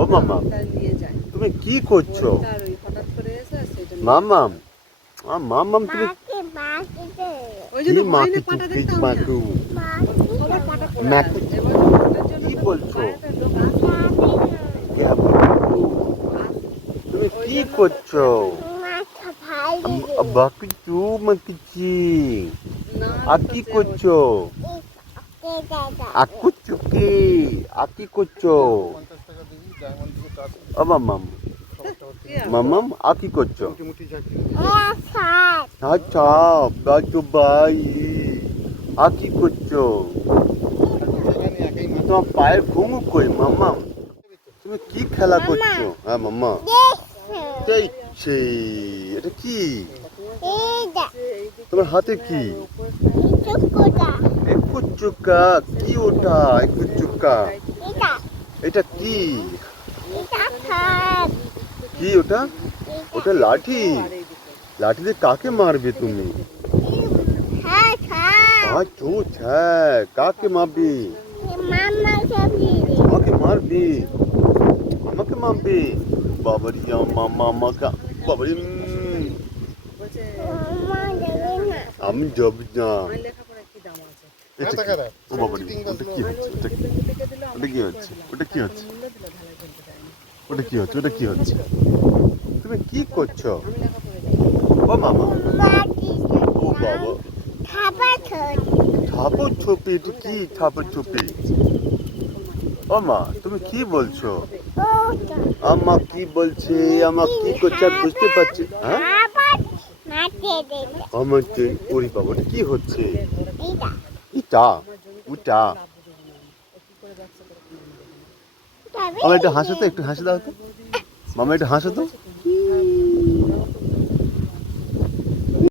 ও মামা তুমি কি করছো? মামাম মামাম তুমি কি মাকু মাকু কি বলছো? তুমি কি করছো? বাকুচু মাকুচি আর কি করছো? আকু চুকি আর কি করছো? ও মামাম মামাম আর কি করছো? আচ্ছা বাজু ভাই আর কি করছো? তোমার পায়ের ঘুমু কই মামাম? তুমি কি খেলা করছো? হ্যাঁ মাম্মা এটা কি তোমার হাতে কি? একটু চুকা কি ওটা? একটু চুকা এটা কি? কি ওটা? ওটা লাঠি। লাঠিতে কাকে মারবে তুমি? কাকে মারবি? আমাকে মারবি? আমাকে মারবি? বাবারি মামা বাবারি আমি যাবি না। ও বাবারি ওটা কি হচ্ছে? ওটা কি হচ্ছে? ওটা কি হচ্ছে? ওটা কি হচ্ছে? ওটা কি হচ্ছে? তুমি কি করছো? ও মামা ও বাবা থাপড় ছোপি তুই কি থাপড় ছোপি? ও মা তুমি কি বলছো? আমা কি বলছে? আমার কি করছে বুঝতে পারছি। হ্যাঁ আমার ওরে বাবা ওটা কি হচ্ছে? ইটা উটা আমার একটু হাসো তো, একটু হাসি দাও তো মামা, একটু হাসো তো।